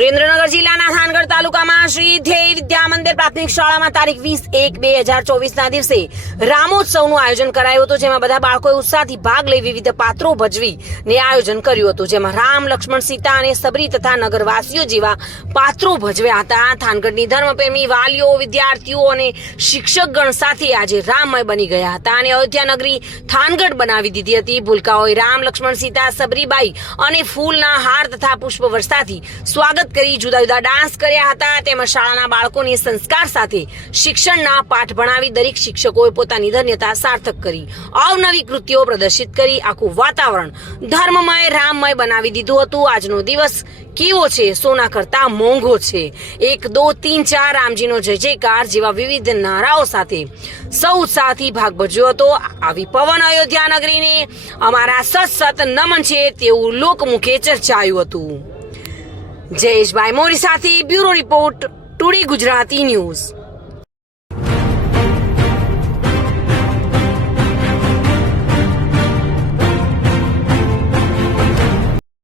સુરેન્દ્રનગર જિલ્લાના થાનગઢ તાલુકામાં શ્રી ધ્યેય વિદ્યા મંદિર પ્રાથમિક શાળામાં તારીખ 20/1/2024 ના દિવસે રામોત્સવનું આયોજન કરાયું હતું, જેમાં બધા બાળકોએ ઉત્સાહથી ભાગ લઈ વિવિધ પાત્રો ભજવી ને આયોજન કર્યું હતું, જેમાં રામ, લક્ષ્મણ, સીતા અને સબરી તથા નગરવાસીઓ જેવા પાત્રો ભજવ્યા હતા. થાનગઢની ધર્મપ્રેમી વાલીઓ, વિદ્યાર્થીઓ અને શિક્ષકગણ સાથે આજે રામમય બની ગયા હતા અને અયોધ્યા નગરી થાનગઢ બનાવી દીધી હતી. ભૂલકાઓએ રામ, લક્ષ્મણ, સીતા, સબરીબાઈ અને ફૂલના હાર તથા પુષ્પ વર્ષાથી સ્વાગત કરી જુદા જુદા ડાન્સ કર્યા હતા. તેમજ શાળાના બાળકોને સંસ્કાર સાથે શિક્ષણના પાઠ ભણાવી દરેક શિક્ષકોએ પોતાની ધન્યતા સાર્થક કરી અવનવી કૃતિઓ પ્રદર્શિત કરી આખું વાતાવરણ ધર્મમય, રામમય બનાવી દીધું હતું. આજનો દિવસ કેવો છે? સોના કરતા મોંઘો છે. 1 2 3 4 રામજીનો જય જયકાર જેવા વિવિધ નારાઓ સાથે સૌ ઉત્સાહથી ભાગ ભજવ્યો હતો. આવી પવન અયોધ્યા નગરીને અમારા સતત નમન છે તેવું લોકમુખે ચર્ચાયું હતું. જયેશભાઈ મોરી સાથે bureau report, today Gujarati news.